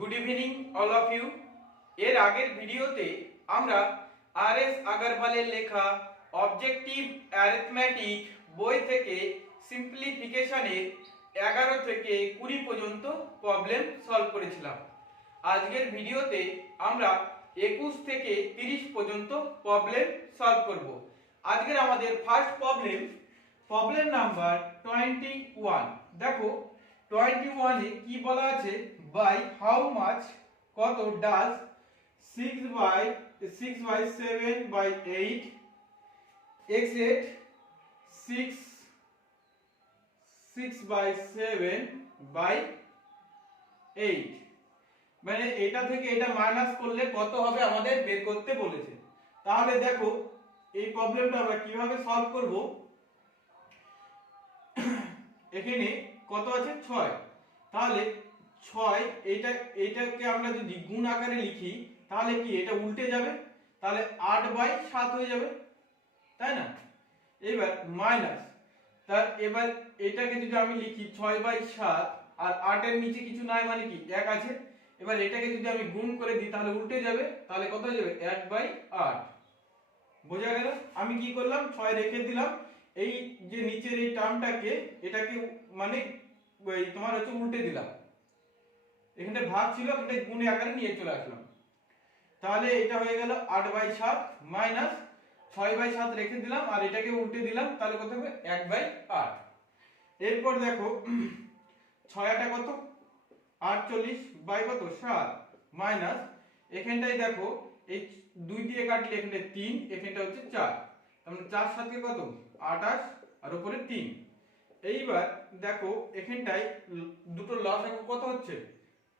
Good evening all of you. এর আগের ভিডিওতে আমরা আর.এস. আগরওয়ালের লেখা অবজেক্টিভ অ্যারিথমেটিক বই থেকে সিম্পলিফিকেশনের 11 থেকে 20 পর্যন্ত প্রবলেম সলভ করেছিলাম। আজকের ভিডিওতে আমরা 21 থেকে 30 পর্যন্ত প্রবলেম সলভ করব। আজকের আমাদের ফার্স্ট প্রবলেম নাম্বার 21। দেখো 21 এ কি বলা আছে, বাই হাউ মাচ কত ডাজ 6/7/8 exceed 6/7/8, মানে এটা থেকে এটা মাইনাস করলে কত হবে আমাদের বের করতে বলেছে। তাহলে দেখো এই প্রবলেমটা আমরা কিভাবে সলভ করব। এখানে কত আছে 6, তাহলে 6 এইটাকে আমরা যদি গুণ আকারে লিখি তাহলে কি এটা উল্টে যাবে, তাহলে 8/7 হয়ে যাবে, তাই না। এবার মাইনাস, তার এবার এটাকে যদি আমি লিখি 6/7 আর 8 এর নিচে কিছু নাই মানে কি 1 আছে। এবার এটাকে যদি আমি গুণ করে দিই তাহলে উল্টে যাবে, তাহলে কত হয়ে যাবে 1/8। বোঝা গেল। আমি কি করলাম 6 রেখে দিলাম, এই যে নিচের এই টার্মটাকে এটাকে মানে তোমার হচ্ছে উল্টে দিলাম, এখানে ভাগ ছিল এখানে গুণে আকারে নিয়ে চলে আসলাম। তাহলে এটা হয়ে গেল 8/7 মাইনাস 6/7 রেখে দিলাম আর এটাকে উল্টে দিলাম, তাহলে কত হবে 1/8। এরপর দেখো 6টা কত 48/7 মাইনাস এখানটাই দেখো এই 2 দিয়ে কাটলে এখানে 3, এখানটা হচ্ছে 4, তাহলে 4 7 কত 28 আর উপরে 3। এইবার দেখো এখানটায় দুটো লসাগু কত হচ্ছে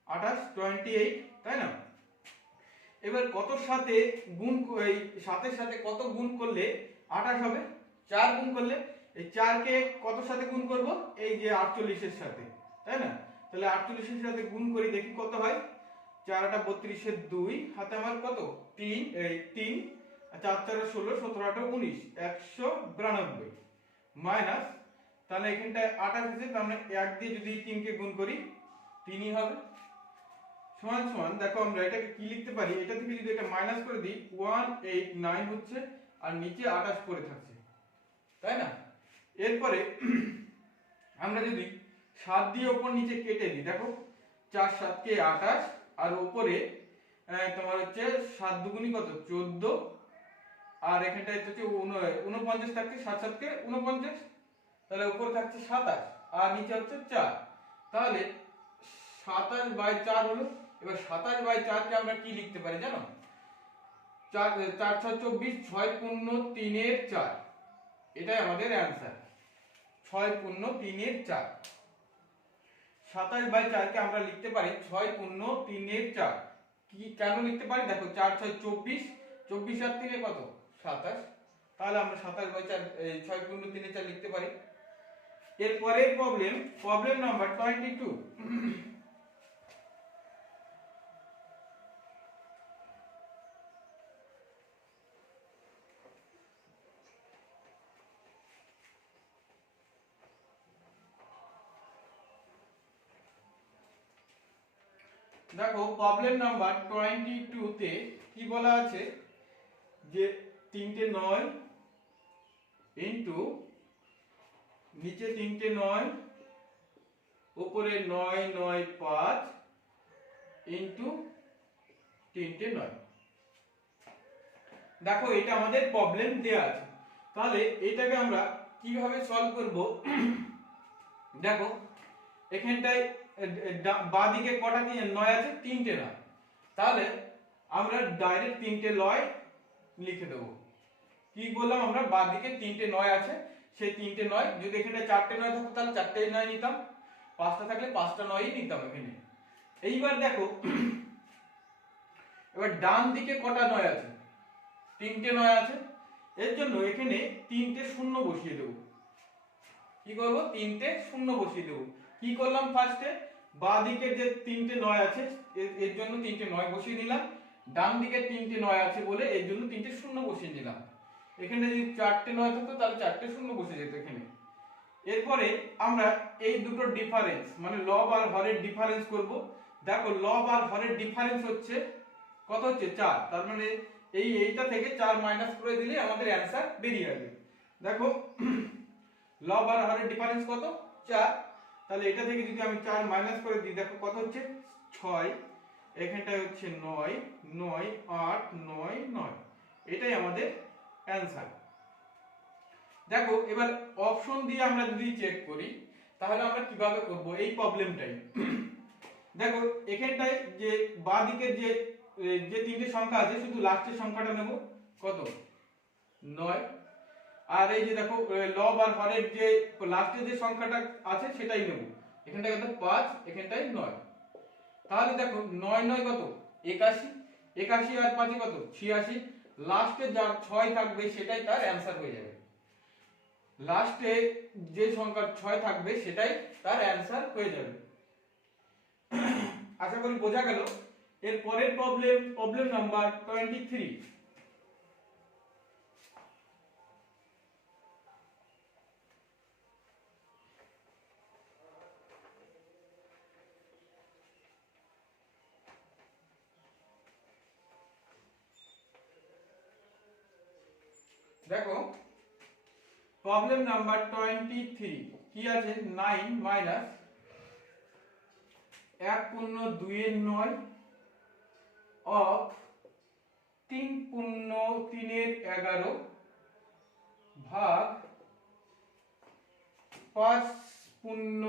28 28, তাই না। এবার কত সাথে গুণ, এই 7 এর সাথে কত গুণ করলে 28 হবে, 4 গুণ করলে এই 4 কে কত সাথে গুণ করব, এই যে 48 এর সাথে, তাই না। তাহলে 48 এর সাথে গুণ করি দেখি কত হয়। 4 8 32 এর 2 হাতে আমার কত 3, এই 3 আর 4 4 16 17 8 19 192 মাইনাস, তাহলে এখানটায় 28 আছে, তার মানে 1 দিয়ে যদি 3 কে গুণ করি 3ই হবে, সমান সমান দেখো আমরা এটাকে কি লিখতে পারি, এটা থেকে যদি এটা মাইনাস করে দিই 189 হচ্ছে আর নিচে 28 পড়ে থাকছে, তাই না। এরপরে আমরা যদি 7 দিয়ে উপর নিচে কেটে দিই, দেখো 4 7 কে 28 আর উপরে তোমার হচ্ছে 7 দুগুনি কত 14 আর এখানটা হচ্ছে 49 থাকছে, 7 7 কে 49, তাহলে উপরে থাকছে 27 আর নিচে হচ্ছে 4, তাহলে 27/4 হলো। এবার 27/4 কে আমরা কি লিখতে পারি জানো, 4 4 6 24 6 পূর্ণ 3 এর 4, এটাই আমাদের অ্যানসার 6 পূর্ণ 3 এর 4। 27/4 কে আমরা লিখতে পারি 6 পূর্ণ 3 এর 4। কি কেন লিখতে পারি দেখো 4 6 24, 24 আর 3 কত 27, তাহলে আমরা 27/4 6 পূর্ণ 3 এর 4 লিখতে পারি। এর পরের প্রবলেম নাম্বার 22। দেখো প্রবলেম নাম্বার 22 তে কি বলা আছে যে 3টে 9 ইনটু নিচে 3টে 9 উপরে 9 9 5 ইনটু 3টে 9। দেখো এটা আমাদের প্রবলেম দেয়া আছে, তাহলে এটাকে আমরা কিভাবে সলভ করব। দেখো এখানটায় বাঁদিকে কটা 9 আছে 3টে 9, তাহলে আমরা ডাইরেক্ট 3টে 9 লিখে দেব। কি বললাম আমরা বাঁদিকে 3টে 9 আছে, সেই 3টে 9 যদি এখানে 4টে 9 থাকতো তাহলে 4টে 9 নিতাম, 5টা থাকলে 5টা 9ই নিতাম এখানে। এইবার দেখো এবার ডান দিকে কটা 9 আছে 3টে 9 আছে, এর জন্য এখানে 3টে 0 বসিয়ে দেব। কি করব 3টে 0 বসিয়ে দেব। কি করলাম ফার্স্টে বাঁদিকে যে 3টে 9 আছে এর জন্য 3টে 9 বসিয়ে নিলাম, ডান দিকে 3টে 9 আছে বলে এর জন্য 3টে 0 বসিয়ে নিলাম। এখানে যদি 4টে 9 থাকতো তাহলে 4টে 0 বসে যেত এখানে। এরপরে আমরা এই দুটো ডিফারেন্স মানে লব আর হরের ডিফারেন্স করব। দেখো লব আর হরের ডিফারেন্স হচ্ছে কত হচ্ছে 4, তার মানে এইটা থেকে 4 মাইনাস করে দিলে আমাদের অ্যানসার বেরিয়ে আসবে। দেখো লব আর হরের ডিফারেন্স কত 4, তাহলে এটা থেকে যদি আমি 4 মাইনাস করে দিই দেখো কত হচ্ছে 6, এখানটায় হচ্ছে 9, 9 8 9 9, এটাই আমাদের অ্যানসার। দেখো এবার অপশন দিয়ে আমরা যদি চেক করি তাহলে আমরা কিভাবে করব এই প্রবলেমটাই। দেখো এখানটায় যে বাঁ দিকে যে যে তিনটে সংখ্যা আছে শুধু লাস্টের সংখ্যাটা নেব কত 9, আর এই যে দেখো লব আর হরের যে লাস্টের যে সংখ্যাটা আছে সেটাই নেব, এখানটায় কত 5, এখানটায় 9। তাহলে দেখো 9 9 কত 81, 81 আর 5 কত 86, লাস্টে যার 6 থাকবে সেটাই তার অ্যানসার হয়ে যাবে। লাস্টে যে সংখ্যা 6 থাকবে সেটাই তার অ্যানসার হয়ে যাবে। আশা করি বোঝা গেল। এর পরের প্রবলেম নাম্বার 23। দেখো প্রবলেম নাম্বার 23 কি আছে 9 মাইনাস 1 পূর্ণ 2 এর 9 অফ 3 পূর্ণ 3 এর 11 ভাগ 5 পূর্ণ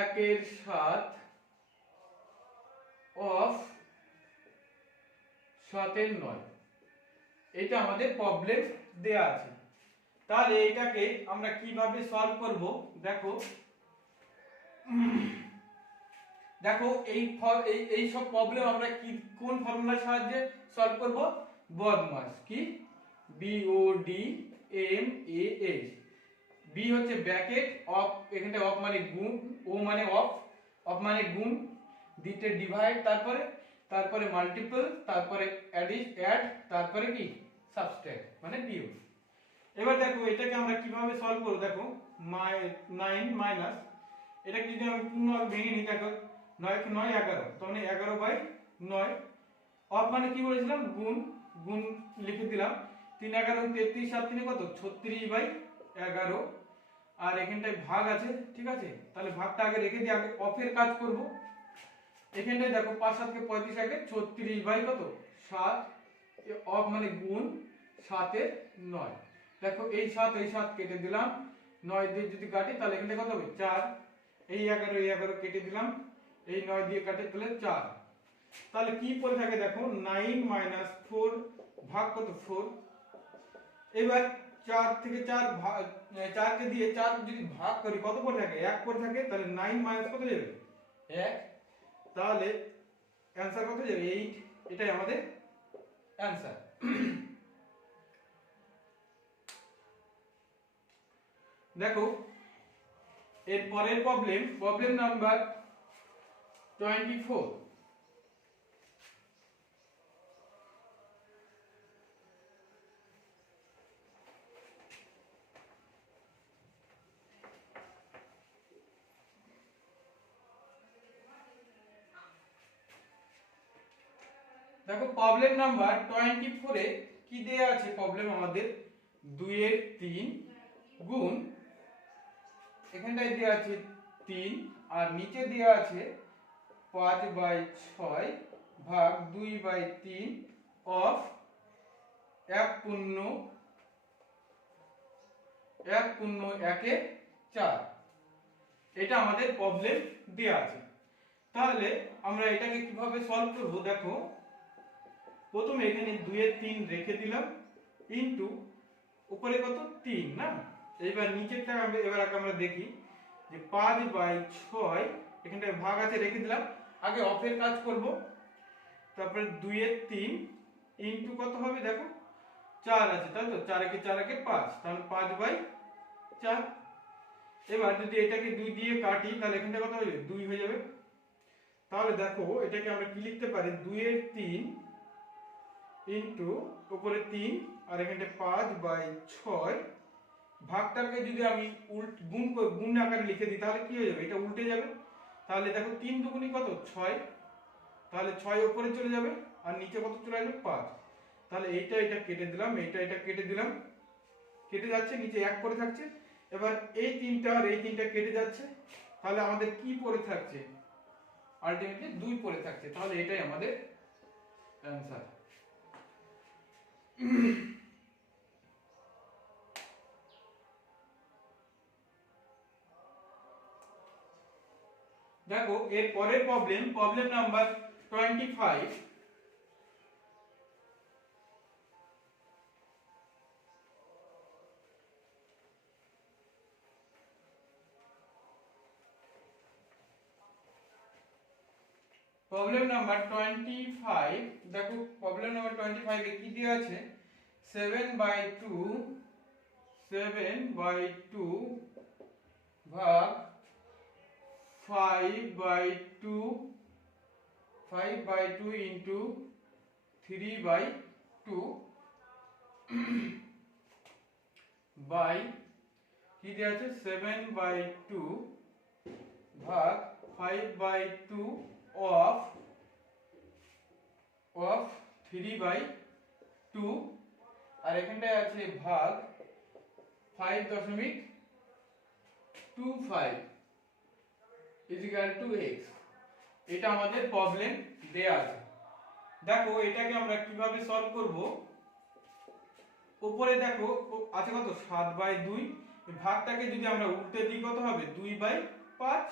1 এর 7 অফ 7 এর 9, এটা আমাদের প্রবলেম দেয়া আছে। তাহলে এটাকে আমরা কিভাবে সলভ করব দেখো দেখো এই সব প্রবলেম আমরা কি কোন ফর্মুলার সাহায্যে সলভ করব, বদমাস কি B O D M A S, B হচ্ছে ব্র্যাকেট, অফ এখানে অফ মানে গুণ, ও মানে অফ, অফ মানে গুণ, দ্বিতীয় ডিভাইড, তারপরে মাল্টিপল, তারপরে অ্যাড, তারপরে কি সাবট্রাক্ট মানে বিয়োগ। এবার দেখো এটাকে আমরা কিভাবে সলভ করব, দেখো 9 মাইনাস এটাকে যদি আমি পূর্ণভাবে ভেঙে নিই দেখো 9 কে 9 11, তার মানে 11/9, অফ মানে কি বলেছিলাম গুণ, গুণ লিখে দিলাম 3 11 33, 7 3 কত 36/11, আর এখানটায় ভাগ আছে, ঠিক আছে তাহলে ভাগটা আগে রেখে দিয়ে আগে অফের কাজ করব। এখানটায় দেখো 5 7 কে 35 আগে 36/7, অফ মানে গুণ 7 এর 9, দেখো এই 7 কেটে দিলাম, 9 দিয়ে যদি কাটি তাহলে এখানে কত হবে 4, এই 11 কেটে দিলাম, এই 9 দিয়ে কাটে তাহলে 4, তাহলে কি পড়ে থাকে দেখো 9 মাইনাস 4 ভাগ কত 4, এবার 4 থেকে 4 ভাগ 4 কে দিয়ে 4 যদি ভাগ করি কত পড়ে থাকে 1 পড়ে থাকে, তাহলে 9 মাইনাস কত যাবে 1, তাহলে অ্যানসার কত যাবে 8, এটাই আমাদের অ্যানসার। দেখো এর পরের প্রবলেম নাম্বার 24। দেখো প্রবলেম নাম্বার 24 এ কি দেয়া আছে, প্রবলেম আমাদের 2 এর 3 গুণ, এখানটায় দেয়া আছে 3 আর নিচে দেয়া আছে 5/6 ভাগ 2/3 অফ 1 পূর্ণ 1 এর 4, এটা আমাদের প্রবলেম দেয়া আছে। তাহলে আমরা এটাকে কিভাবে সলভ করব, দেখো প্রথমে এখানে 2 এর 3 রেখে দিলাম ইনটু উপরে কত 3 না, এইবার নিচেরটা এবার আমরা দেখি যে 5/6 এখানটায় ভাগ আছে রেখে দিলাম, আগে অফের কাজ করব, তারপরে 2 এর 3 ইনটু কত হবে দেখো 4 আছে, তাই তো 4 একে 4 একে 5, তাহলে 5/4, এবার যদি এটাকে 2 দিয়ে কাটি তাহলে এখানটা কত হবে 2 হয়ে যাবে। তাহলে দেখো এটাকে আমরা কি লিখতে পারি 2 এর 3 ইনটু উপরে 3 আর এখানটা 5/6, ভাগটাকে যদি আমি গুণ আকারে লিখে দিই তাহলে কি হয়ে যাবে, এটা উল্টে যাবে, তাহলে দেখো 3 দুগুণী কত 6, তাহলে 6 উপরে চলে যাবে আর নিচে কত চলে আসবে 5। তাহলে এটা এটা কেটে দিলাম, এটা এটা কেটে দিলাম, কেটে যাচ্ছে, নিচে 1 পড়ে থাকছে। এবার এই তিনটা আর এই তিনটা কেটে যাচ্ছে, তাহলে আমাদের কি পড়ে থাকছে? আলটিমেটলি 2 পড়ে থাকছে। তাহলে এটাই আমাদের অ্যানসার। দেখো এর পরের প্রবলেম নাম্বার 25। Problem number 25। দেখো প্রবলেম নাম্বার 25 এ কি দেওয়া আছে? 7/2 ভাগ 5/2 ইন্টু 3/2 বাই কি দেওয়া আছে? 7/2 ভাগ 5/2 অফ 3/2 আর এখানটায় আছে ভাগ 5.25 ইজিক্যাল টু x। এটা আমাদের প্রবলেম দেয়া আছে। দেখো এটাকে আমরা কিভাবে সলভ করব? উপরে দেখো আছে কত? 7/2। ভাগটাকে যদি আমরা উল্টে দিই কত হবে? 2/5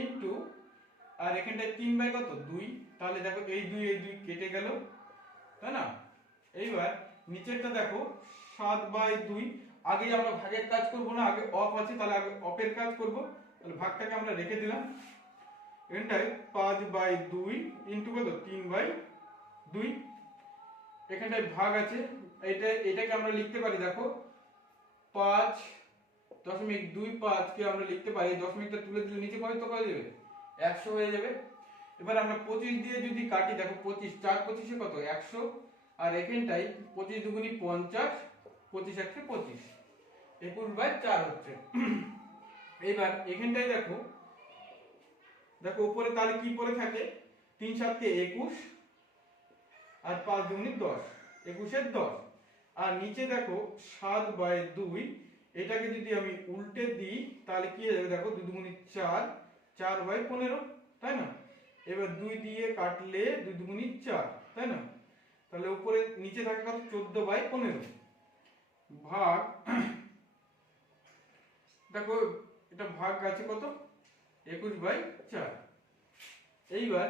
ইনটু আর এখানটায় 3 কত? 2। তাহলে দেখো এই 2 কেটে গেল, তাই না? এইবার নিচেরটা দেখো 7/2। আগে আমরা ভাগের কাজ করব না, আগে অফ আছে, তাহলে আগে অফের কাজ করব। তাহলে ভাগটাকে আমরা রেখে দিলাম। এখানটায় 5/2 ইনটু কত? 3/2। এখানটায় ভাগ আছে, এটাকে আমরা লিখতে পারি দেখো 5.25 কে আমরা লিখতে পারি, দশমিকটা তুলে দিলে নিচে কত হয়ে যাবে? 100 হয়ে যাবে। এবার আমরা 25 দিয়ে যদি কাটি, দেখো 25 4 25 কত? 100। আর এখানটায় 25 দুগুনি 50, 25 1 25, 21/4 হচ্ছে। এবার এখানটায় দেখো উপরে তাহলে কি পড়ে থাকে? 3 7 21 আর 5 দুগুনি 10, 21 10। আর নিচে দেখো 7/2, এটাকে যদি আমি উল্টে দিই তাহলে কি হয়ে যাবে? দেখো 2 দুগুনি 4, 4/15, তাই না? এবার 2 দিয়ে কাটলে 2 দুগুনি 4, তাই না? তাহলে উপরে নিচে থাকে কত? 14/15 ভাগ দেখো এটা ভাগ আছে কত? 21/4। এইবার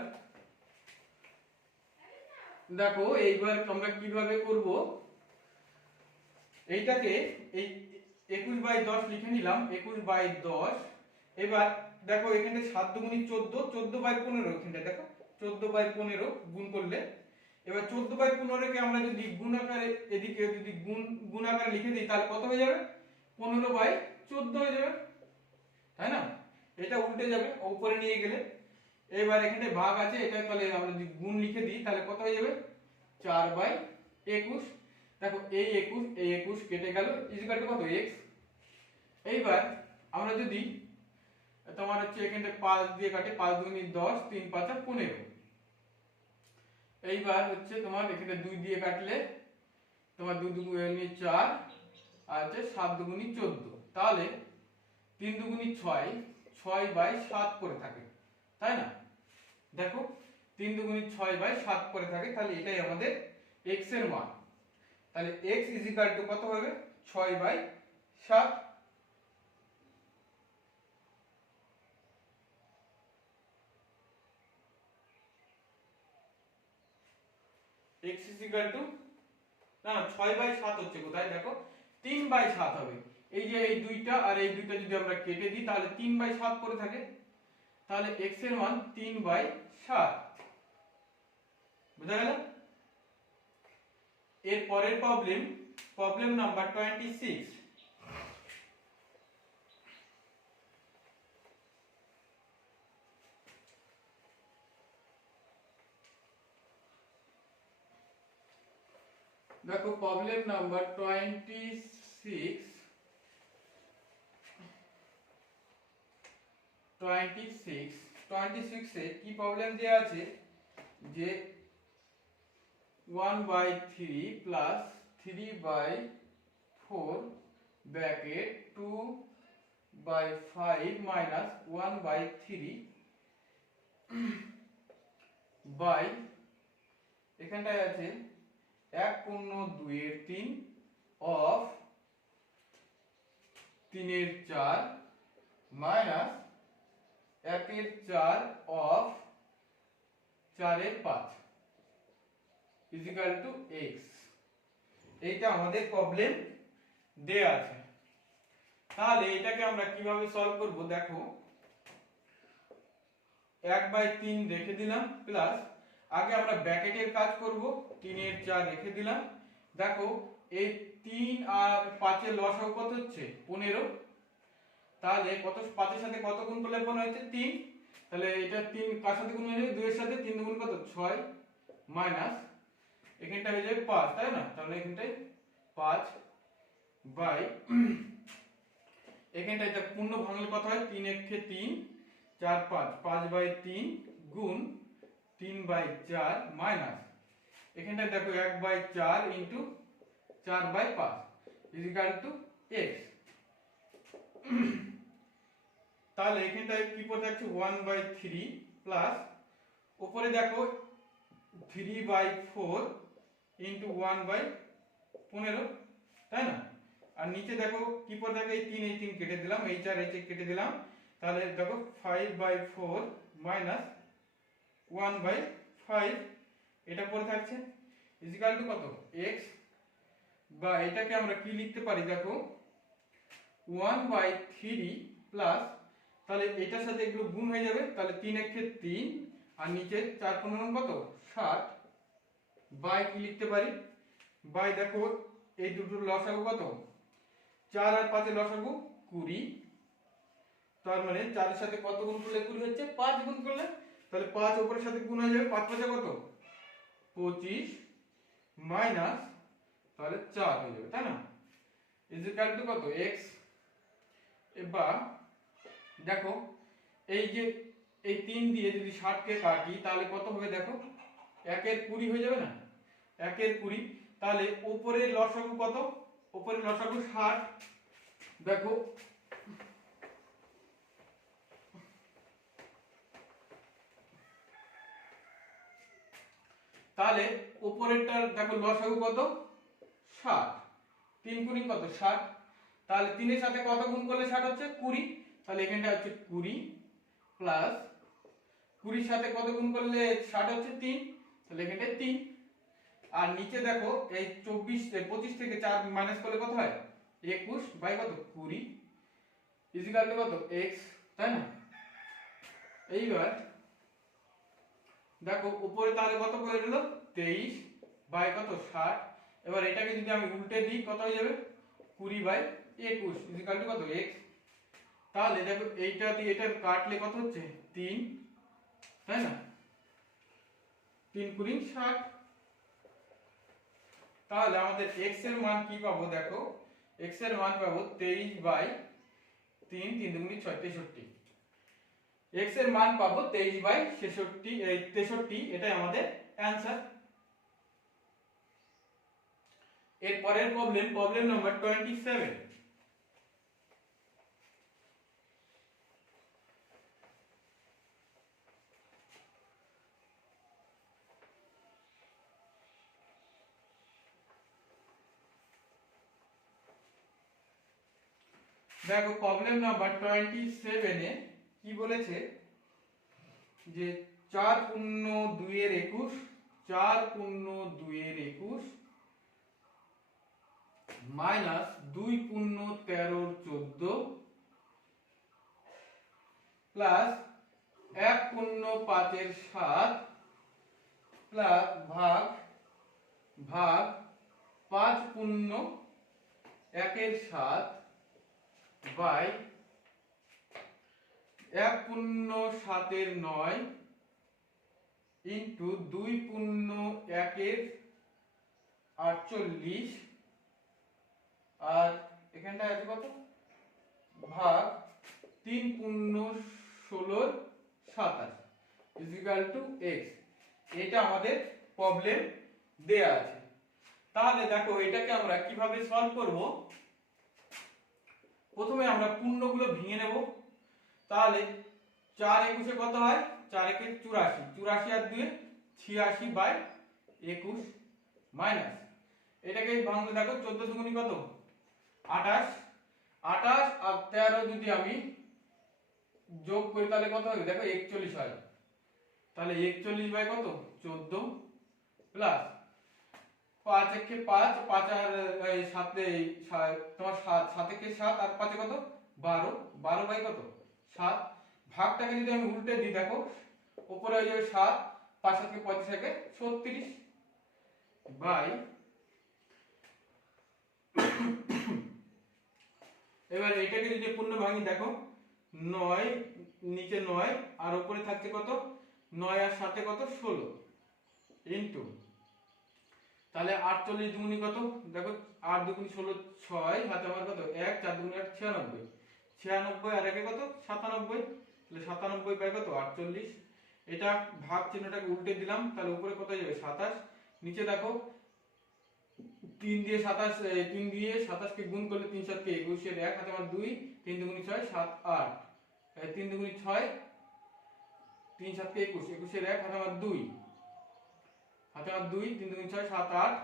দেখো এইবার আমরা কিভাবে করব? এইটাকে এই 21/10 লিখে নিলাম, 21/10। এবার দেখো এখানে 7 দুগুনি 14, 14/15 এখানটা দেখো 14/15 গুণ করলে, এবার 14/15 কে আমরা যদি গুণ আকারে এদিকে যদি গুণ আকারে লিখে দিই তাহলে কত হয়ে যাবে? 15/14 হয়ে যাবে, তাই না? এটা উল্টে যাবে উপরে নিয়ে গেলে। এবার এখানে ভাগ আছে, এটা তাহলে আমরা যদি গুণ লিখে দিই তাহলে কত হয়ে যাবে? 4/21। দেখো এই 21 কেটে গেল, ইজিক্যাল টু কত? x। এইবার আমরা যদি তোমার হচ্ছে এখানে 5 দিয়ে কাটে, 5 দুগুনি 10, 3 5 15। এইবার হচ্ছে তোমার এখানে 2 দিয়ে কাটলে তোমার 2 দুগুনি 4 আর হচ্ছে 7 দুগুনি 14। তাহলে 3 দুগুনি 6, 6/7 করে থাকে, তাই না? দেখো 3 দুগুনি 6/7 করে থাকে, তাহলে এটাই আমাদের x এর মান। তাহলে x ইজিক্যাল টু কত হবে? 6/7। x ইজিক্যাল টু না 6/7 হচ্ছে কোথায়? দেখো 3/7 হবে। এই যে এই দুইটা আর এই দুইটা যদি আমরা কেটে দিই তাহলে 3/7 করে থাকে। তাহলে x এর মান 3/7। বুঝা গেল? এর পরের প্রবলেম নাম্বার 26। দেখো প্রবলেম নাম্বার 26 এ কি প্রবলেম দেয়া আছে? যে 1/3 প্লাস 3/4 ব্র্যাকেট 2/5 মাইনাস 1/3 বাই এখানটায় আছে 1/2 of 3/4 minus 1/4 of 4/5 equal to x। এইটা আমাদের প্রবলেম দেয়া আছে। তাহলে এটাকে আমরা কিভাবে সলভ করব দেখো, 1/3 রেখে দিলাম প্লাস আগে আমরা ব্র্যাকেটের কাজ করব, 3/4 রেখে দিলাম। দেখো এই 3 আর 5 এর লসাগু কত হচ্ছে 15। তাহলে কত 5 এর সাথে কত গুণ করলে 15 হচ্ছে 3। তাহলে এটা 3 কার সাথে গুণ হয়ে যাবে 2 এর সাথে, 3 গুণ কত 6 মাইনাস এখানটা হয়ে যাবে 5, তাই না? তাহলে এখানটায় 5 বাই এখানটা এটা পূর্ণ ভাঙলে কত হয় 3 একে 3 4 5 5/3 গুণ 3/4 মাইনাস এখানটায় দেখো 1/4 ইনটু 4/5 ইকুয়াল টু x। তাহলে এখানটায় কি পড়ে থাকছে 1/3 প্লাস উপরে দেখো 3/4 ইনটু 1/15, তাই না? আর নিচে দেখো কি পড়ে থাকে এই 3 কেটে দিলাম, এই 4 কেটে দিলাম। তাহলে দেখো 5/4 মাইনাস 1/5 এটা পড়ে থাকছে ইকুয়াল টু কত x। বা এটাকে আমরা কি লিখতে পারি দেখো 1/3 প্লাস, তাহলে এটার সাথে এগুলো গুণ হয়ে যাবে, তাহলে 3 একে 3 আর নিচে 4 15 কত 60 বাই কি লিখতে পারি বাই দেখো এই দুটোর লসাগু কত 4 আর 5 এর লসাগু 20। তার মানে 4 এর সাথে কত গুণ করলে 20 হচ্ছে 5 গুণ করলে, তাহলে 5 উপরের সাথে গুণ হয়ে যাবে 5 5 কত 25 মাইনাস তাহলে 4 হয়ে যাবে, তাই না? ইকুয়াল টু কত x। এবার দেখো এই যে এই 3 দিয়ে যদি 60 কে কাটি তাহলে কত হবে দেখো 1 এর 20 হয়ে যাবে না, 1 এর 20। তাহলে উপরের লসাগু কত, উপরের লসাগু 60। দেখো তাহলে উপরেরটার দেখো লসাগু কত 60, 3 গুণ কত 60। তাহলে 3 এর সাথে কত গুণ করলে 60 হচ্ছে 20, তাহলে এখানটা হচ্ছে 20 প্লাস 20 এর সাথে কত গুণ করলে 60 হচ্ছে 3, তাহলে এখানটা 3। আর নিচে দেখো এই 25 থেকে 4 মাইনাস করলে কত হয় 21 বাই কত 20 ইকুয়াল টু কত x, তাই না? এইবার দেখো উপরে তাহলে কত করে দিল 23 বাই কত 60। এবার এটাকে যদি আমি উল্টে দিই কত হয়ে যাবে 20/21 ইকুয়াল টু কত x। তাহলে দেখো এইটা দিয়ে এটা কাটলে কত হচ্ছে 3, তাই না? 3 গুণ 60। তাহলে আমাদের x এর মান কি পাবো দেখো, x এর মান পাবো 23/3 3 দুগুণ 6 63। x এর মান পাবো 23/63, এটাই আমাদের অ্যানসার। এর পরের প্রবলেম নাম্বার 27। দেখো প্রবলেম নাম্বার 27 এ কি বলেছে যে 4 পূর্ণ 2 এর 21 4 পূর্ণ 2 এর 21 মাইনাস 2 পূর্ণ 13 এর 14 প্লাস 1 পূর্ণ 5 এর 7 প্লাস ভাগ 5 পূর্ণ 1 এর 7 বাই 1 পূর্ণ 7 এর 9 ইনটু 2 পূর্ণ 1 এর 48 আর এখানটা আছে কত ভাগ 3 পূর্ণ 16 এর 27 ইকুয়াল টু x। এটা আমাদের প্রবলেম দেয়া আছে। তাহলে দেখো এটাকে আমরা কিভাবে সলভ করব। প্রথমে আমরা পূর্ণগুলো ভেঙে নেব। তাহলে 4 একুশে কত হয়, 4 একে 84, 84 আর 2 86/21 মাইনাস এটাকে ভাঙলে দেখো 14 দুগুনি কত 28, 28 আর 13 যদি আমি যোগ করি তাহলে কত হবে দেখো 41 হয়। তাহলে 41 কত 14 প্লাস 5 একে 5, 5 আর 7 তোমার 7, 7 একে 7 আর 5 কত 12, 12 কত 7। ভাগটাকে যদি আমি উল্টে দিই দেখো উপরে হয়ে যাবে 7, 5 7 কে 35 একে 36 বাই এবার এটাকে যদি পূর্ণ ভাঙি দেখো 9 নিচে 9 আর উপরে থাকছে কত 9 আর 7 কত 16 ইনটু তাহলে 48 দুগুনি কত দেখো 8 দুগুনি 16 6 হাতে আমার কত 1 4 দুগুনি 8 96, 96 আর একে কত 97, তাহলে 97 কত 48। এটা ভাগ চিহ্নটাকে উল্টে দিলাম তাহলে উপরে কত যাবে 27, নিচে দেখো 3 দিয়ে 27, 3 দিয়ে 27 কে গুণ করলে 3 7 কে 21 এর 1 হাতে আমার 2, 3 দুগুনি 6 7 8, 3 দুগুনি 6, 3 7 কে 21, 21 এর 1 হাতে আমার 2, হাতে আমার 2, 3 দুগুনি 6 7 8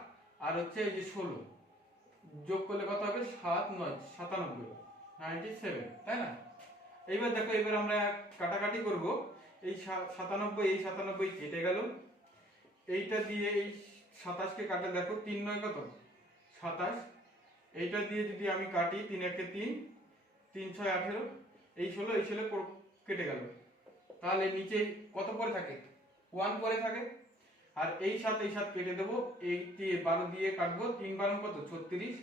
আর হচ্ছে এই যে 16 যোগ করলে কত হবে 7 9 97, 97 তাই না। এইবার দেখো এবার আমরা কাটাকাটি করব। এই 97 এই 97 কেটে গেল, এইটা দিয়ে এই 27 কে কাটলে দেখো 3 9 কত 27, এইটা দিয়ে যদি আমি কাটি 3 1 3, 3 6 18, এই 16 এই 16 কেটে গেল। তাহলে নিচে কত পরে থাকে 1 পরে থাকে। আর এই 7 কেটে দেব, এই 12 দিয়ে কাটবো, 3 12 কত 36।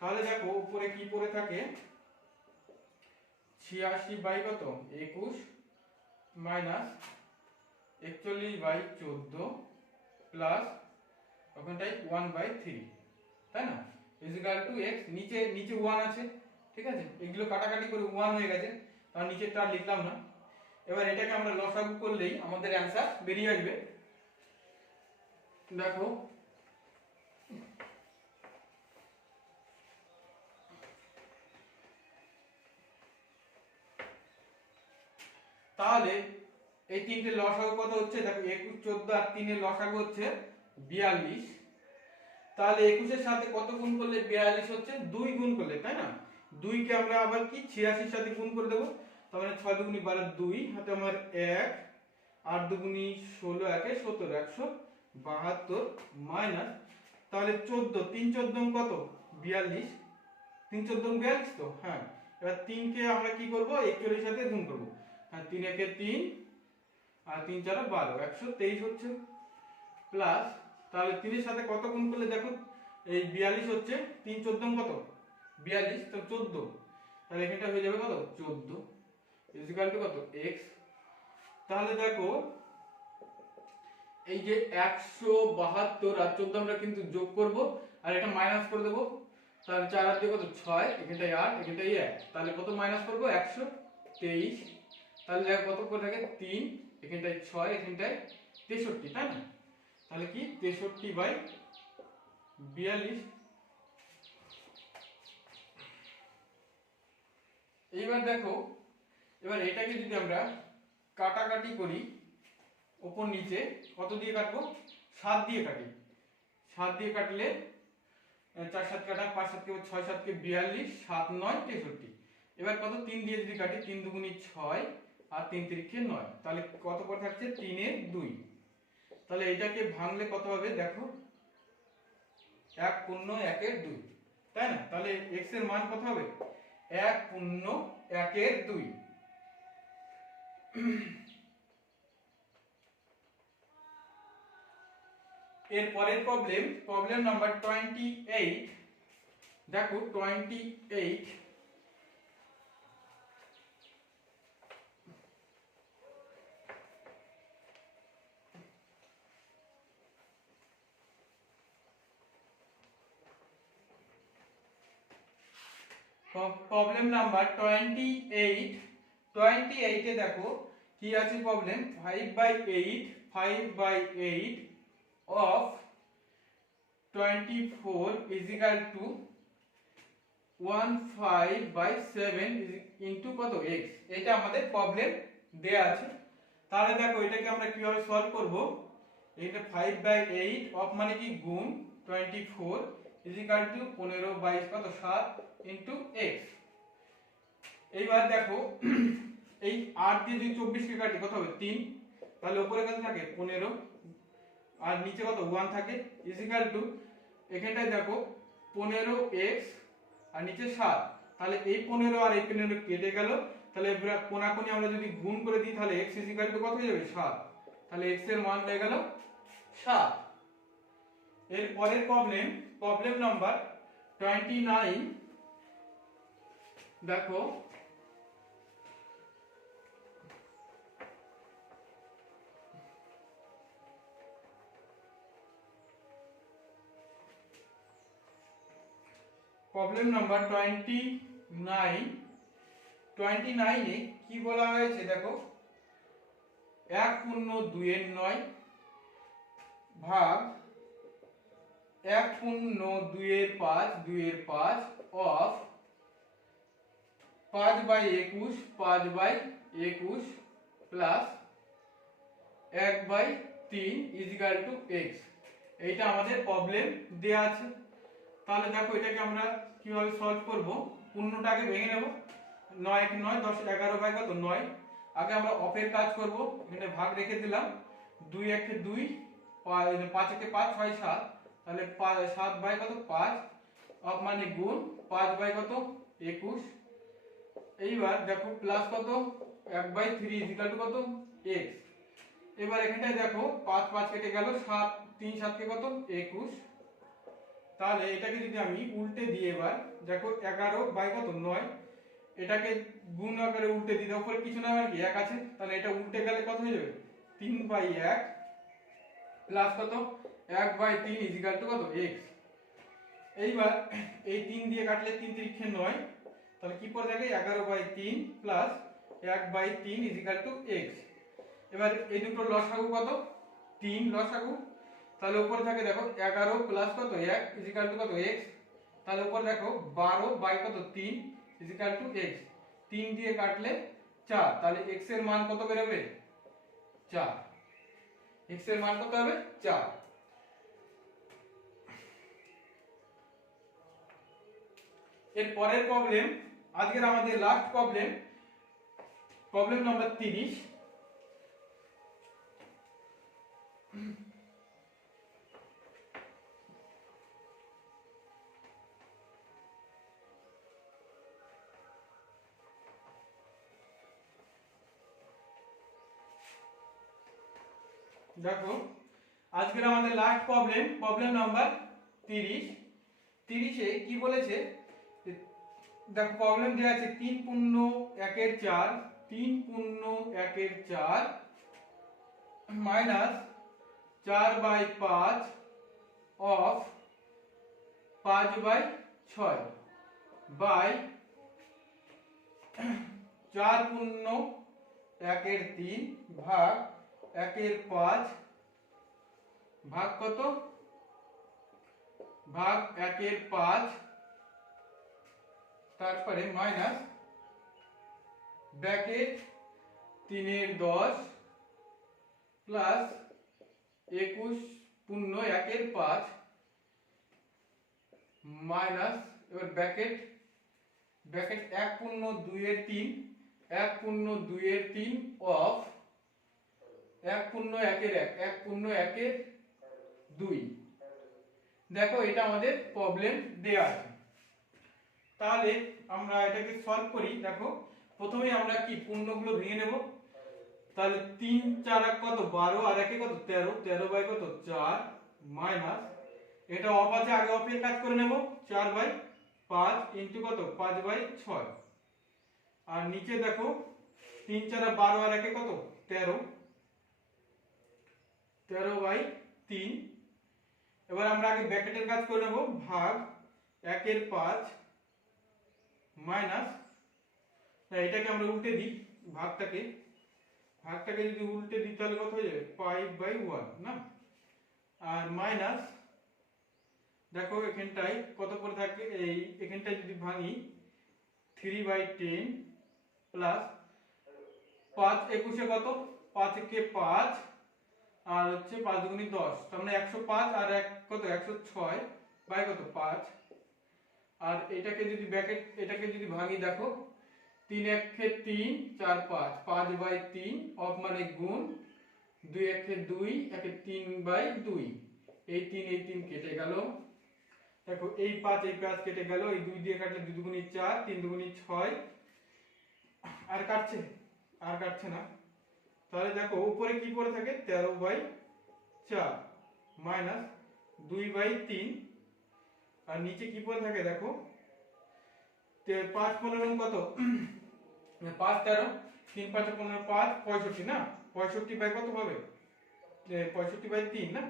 তাহলে দেখো উপরে কি পড়ে থাকে 86 কত 21 মাইনাস 41/14 প্লাস ওখানটায় 1/3 তাই না ইকুয়াল টু x। নিচে 1 আছে, ঠিক আছে, এগুলো কাটাকাটি করে 1 হয়ে গেছে, তার নিচেরটা আর লিখলাম না। এবার এটাকে আমরা লসাগু করলেই আমাদের অ্যানসার বেরিয়ে আসবে। দেখো তাহলে এই তিনটে লসাগু কত হচ্ছে দেখো 21 14 আর 3 এর লসাগু হচ্ছে 42। তাহলে 21 এর সাথে কত গুণ করলে 42 হচ্ছে 2 গুণ করলে তাই না। 2 কে আমরা আবার কি 86 এর সাথে গুণ করে দেব, তার মানে 6 দুগুনি 12 2 হাতে আমার 1 8 দুগুনি 16 1 17 172 মাইনাস তাহলে 14 3 14 কত 42, 3 14 42 তো হ্যাঁ। এবার 3 কে আমরা কি করব 41 এর সাথে গুণ করব, হ্যাঁ 3 1 3 আর 3 4 12 123 হচ্ছে প্লাস তাহলে 3 এর সাথে কত গুণ করলে দেখো এই 42 হচ্ছে 3 14 কত 42 তো 14, তাহলে এখানটা হয়ে যাবে কত 14 ইকুয়াল টু কত x। তাহলে দেখো এই যে 172 আর 14 আমরা কিন্তু যোগ করব আর এটা মাইনাস করে দেব, তাহলে 4 আর 2 কত 6, এখানটায় 8 এখানটায় 1, তাহলে কত মাইনাস করব 123। তাহলে দেখো কত করে থাকে 3, এখানটায় 6 এখানটায় 63 তাই না। তাহলে কি 63/42। এইবার দেখো এবার এটাকে যদি আমরা কাটাকাটি করি উপর নিচে কত দিয়ে কাটবো 7 দিয়ে কাটি, 7 দিয়ে কাটলে 4 7 কাটা 5 7 কে 6 7 কে 42 7 9 63। এবার কত 3 দিয়ে যদি কাটি 3 দুগুনি 6 আর 3 3 9, তাহলে কত পড়ে থাকছে 3 এর 2। তাহলে এটাকে ভাঙলে কত হবে দেখো 1 পূর্ণ 1 এর 2 তাই না। তাহলে x এর মান কত হবে 1 পূর্ণ 1 এর 2। এর পরের প্রবলেম নাম্বার 28। দেখো 28 প্রবলেম নাম্বার 28 এ দেখো কি আছে problem 5/8 5/8 of 24 is equal to 15/7 into কত x। এটা আমাদের প্রবলেম দেয়া আছে। তাহলে দেখো এটাকে আমরা কিভাবে সলভ করব। এটা 5/8 অফ মানে কি গুণ 24 ইজ ইকুয়াল টু 15/22 কত 7 ইনটু x। এইবার দেখো এই 8 দিয়ে যদি 24 কে কাটি কত হবে 3, তাহলে উপরে কত থাকে 15 আর নিচে কত 1 থাকে ইজ ইকুয়াল টু এখানটায় দেখো 15x আর নিচে 7, তাহলে এই 15 আর এই 15 কেটে গেল, তাহলে এবার কোণাকুণি আমরা যদি গুণ করে দিই তাহলে x ইজ ইকুয়াল টু কত হয়ে যাবে 7, তাহলে x এর মান হয়ে গেল 7। এর পরের প্রবলেম নাম্বার 29 দেখো প্রবলেম নাম্বার 29 এ কি বলা হয়েছে দেখো 1/2 ভাগ 1/2 of 5/21 plus 1/3 is equal to x। এইটা আমাদের প্রবলেম দেয়া আছে। তাহলে দেখো এটাকে আমরা কিভাবে সলভ করব। পূর্ণটাকে ভেঙে নেব, 9 × 9 10 11 কত 9। আগে আমরা অফের কাজ করব, এখানে ভাগ রেখে দিলাম 2 1 2 5 1 5 6 7, তাহলে 7 বাই কত 5 অফ মানে গুণ 5 কত 21। এইবার দেখো প্লাস কত 1/3 ইজ ইকুয়াল টু কত x। এবার এখানটায় দেখো 5 5 কেটে গেল 7 3 7 কে কত 21। তাহলে এটাকে যদি আমি উল্টে দিই এবার দেখো 11 কত 9, এটাকে গুণ আকারে উল্টে দিই, উপরে কিছু না আর কি 1 আছে, তাহলে এটা উল্টে গেলে কত হয়ে যাবে 3/1 প্লাস কত 1/3 ইজ ইকুয়াল টু কত x। এইবার এই 3 দিয়ে কাটলে 3 3 9, তাহলে কি পড়ে থাকে 11/3 plus 1/3 is equal to x। এবার এই দুটো লসাগু কত 3 লসাগু, তাহলে উপরে থাকে দেখো 11 প্লাস কত 1 ইজ ইকুয়াল টু কত x। তাহলে উপরে দেখো 12 কত 3 ইজ ইকুয়াল টু x। 3 দিয়ে কাটলে 4, তাহলে x এর মান কত বের হবে 4। x এর মান কত হবে 4। এর পরের প্রবলেম, আজকের আমাদের লাস্ট প্রবলেম নাম্বার 30। দেখো আজকের আমাদের লাস্ট প্রবলেম নাম্বার 30। 30 এ কি বলেছে দেখো প্রবলেম দেয়া আছে 3/1 3/1 মাইনাস 4/5 অফ 5/6 বাই 4/1 ভাগ 1/5 ভাগ কত ভাগ 1/5, তারপরে মাইনাস ব্র্যাকেট 3/10 প্লাস 21/1 মাইনাস এবার ব্র্যাকেট 1/2 1/2 অফ 1/1 দেখো এটা আমাদের প্রবলেম দেয়া আছে। তাহলে আমরা এটাকে সলভ করি। দেখো প্রথমে আমরা কি পূর্ণগুলো ভেঙে নেব, তাহলে 3 4 কত 12 আর 1 কত 13 13 কত 4 মাইনাস এটা অফ আছে, আগে অফের কাজ করে নেব 4/5 ইনটু কত 5/6 আর নিচে দেখো 3 4 12 আর 1 কত 13 13/3। এবার আমরা আগে ব্র্যাকেটের কাজ করে নেব ভাগ 1/5 মাইনাস এটাকে আমরা উল্টে দিই ভাগটাকে, ভাগটাকে যদি উল্টে দিই তাহলে কত হয়ে যাবে 5/1 না। আর মাইনাস দেখো এখানটায় কত পড়ে থাকে, এই এখানটায় যদি ভাঙি 3/10 প্লাস 5 একুশে কত, 5 একে 5 আর হচ্ছে 5 দুগুণে 10, তার মানে 105 আর এক কত 106 বাই কত 5। আর এটাকে যদি ব্র্যাকেট এটাকে যদি ভাঙি দেখো 3 একে 3 4 5 5/3 অফ মানে গুণ 2 একে 2 একে 3/2, এই 3 কেটে গেল। দেখো এই 5 কেটে গেল, এই 2 দিয়ে কাটলে 2 দুগুণে 4 3 দুগুণে 6 আর কাটছে, আর কাটছে না। তাহলে দেখো উপরে কি পড়ে থাকে 13/4 মাইনাস 2/3 আর নিচে কি পড়ে থাকে দেখো 5 15 কত 5 13 3 5 15 5 65 না, 65 বাই কত হবে 65/3 না।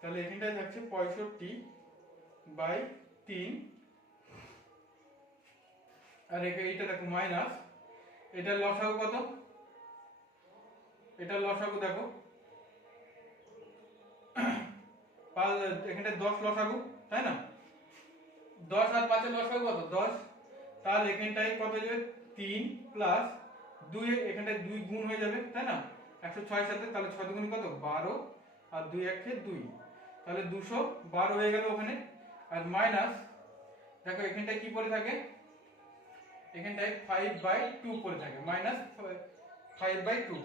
তাহলে এখানটায় থাকছে 65/3 আর এইটা দেখো মাইনাস এটা লসাগু কত, এটা লসাগু দেখো এখানে 10 লসাগু তাই না, 10 আর 5 এর লসাগু কত 10, তাহলে এখানটায় কত হয়ে যাবে 3 প্লাস 2 এখানটায় 2 গুণ হয়ে যাবে তাই না 106 সাথে, তাহলে 6 দুগুণ কত 12 আর 2 একে 2, তাহলে 212 হয়ে গেল ওখানে। আর মাইনাস দেখো এখানটায় কি পড়ে থাকে, এখানটায় 5/2 পড়ে থাকে, মাইনাস 5/2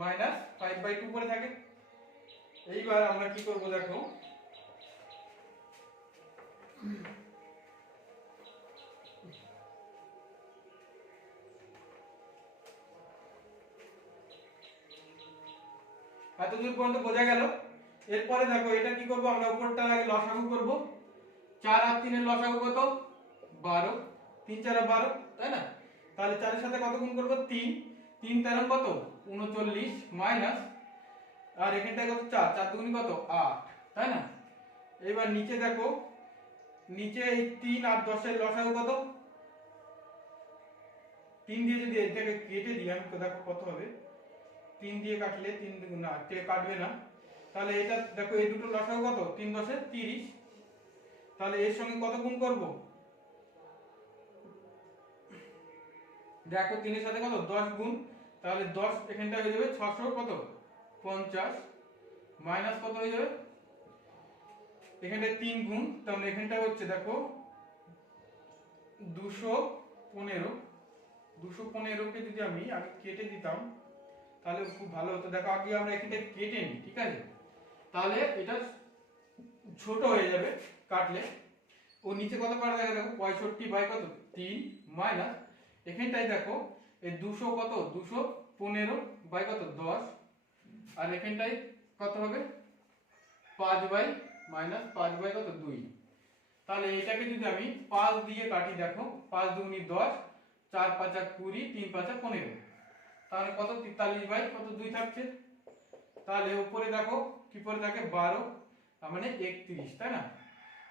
মাইনাস 5/2 পড়ে থাকে। এইবার আমরা কি করব দেখো এতদূর পর্যন্ত বোঝা গেল। এরপরে দেখো এটা কি করব আমরা উপরটা আগে লসাগু করব, 4 আর 3 এর লসাগু কত 12, 3 4 12 তাই না, তাহলে 4 এর সাথে কত গুণ করব 3 3 13 কত 39 মাইনাস আর এখানটায় কত 4 4 দুগুণ কত 8 তাই না। এবার নিচে দেখো নিচে এই 3 আর 10 এর লসাগু কত, 3 দিয়ে যদি এটাকে কেটে দিই আমি দেখো কত হবে, 3 দিয়ে কাটলে 3 দুগুণ না কাটবে না, তাহলে এটা দেখো এই দুটো লসাগু কত 3 10 30, তাহলে এর সঙ্গে কত গুণ করব দেখো 3 এর সাথে কত 10 গুণ, তাহলে 10 এখানটা হয়ে যাবে 600 কত 50 মাইনাস কত হয়ে যাবে এখানটা 3 গুণ, তাহলে এখানটা হচ্ছে দেখো 215 215 কে যদি আমি আগে কেটে দিতাম তাহলে খুব ভালো হতো। দেখো আগে আমরা এখানটা কেটে নিই ঠিক আছে, তাহলে এটা ছোট হয়ে যাবে কাটলে। ও নিচে কত পারে দেখো 65 কত 3 মাইনাস এখানটায় দেখো এই 200 কত 215 কত 10 আর এখানটায় কত হবে 5 মাইনাস 5 কত 2, তাহলে এটাকে যদি আমি 5 দিয়ে কাটি দেখো 5 দুগুণে 10 4 5 20 3 5 15, তাহলে কত 43 কত 2 থাকছে, তাহলে উপরে দেখো কি পড়ে থাকে 12 তার মানে 31 তাই না,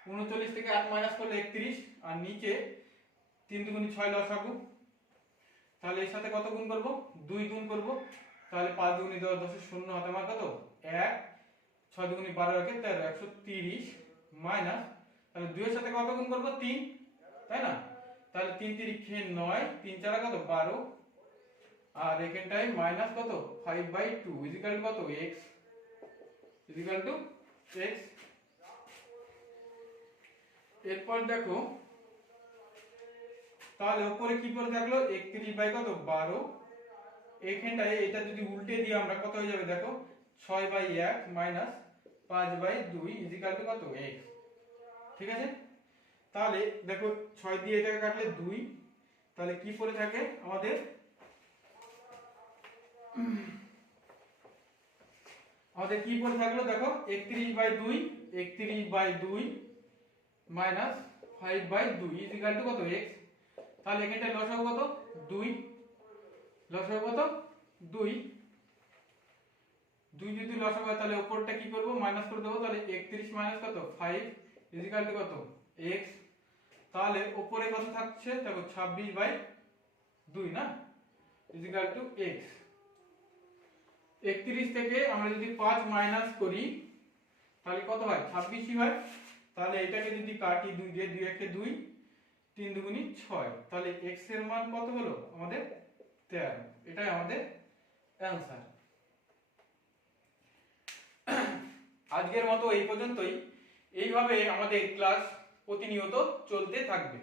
39 থেকে 8 মাইনাস করলে 31 আর নিচে 3 দুগুণে 6 লসাগু, তাহলে এর সাথে কত গুণ করব 2 গুণ করব, তাহলে 5 দুগুণে 10 10 এর শূন্য হাতে আমার কত 1 6 দুগুণে 12 একে 13 130 মাইনাস তাহলে 2 এর সাথে কত গুণ করব 3 তাই না, তাহলে 3 3 9 3 4 কত 12 আর এখানটায় মাইনাস কত 5/2 ইকুয়াল টু কত x ইকুয়াল টু x। এরপর দেখো তাহলে উপরে কি পড়ে থাকলো 31 কত 12, এখানটায় এটা যদি উল্টে দিই আমরা কত হয়ে যাবে দেখো 6/1 মাইনাস 5/2 ইকুয়াল টু কত x, ঠিক আছে। তাহলে দেখো 6 দিয়ে এটাকে কাটলে 2, তাহলে কি পড়ে থাকে আমাদের কি পড়ে থাকলো দেখো 31/2 মাইনাস 5/2 ইকুয়াল টু কত x, তাহলে এখানটা লসাগু কত 2 লসাগু কত 2 যদি লসাগু হয় তাহলে উপরটা কি করব মাইনাস করে দেব, তাহলে 31 মাইনাস কত 5 ইকুয়াল টু কত x, তাহলে উপরে কত থাকছে দেখো 26/2 না, ইজিক্যাল টু এক্স। 31 থেকে আমরা যদি 5 মাইনাস করি তাহলে কত হয়? 26ই হয়। তাহলে এটাকে যদি কাটি 2 দিয়ে, 2 একে 2, 3 দুগুণি 6, তাহলে x এর মান কত হলো আমাদের? 13। এটাই আমাদের অ্যানসার। আজকের মতো এই পর্যন্তই। এইভাবে আমাদের ক্লাস প্রতিনিয়ত চলতে থাকবে।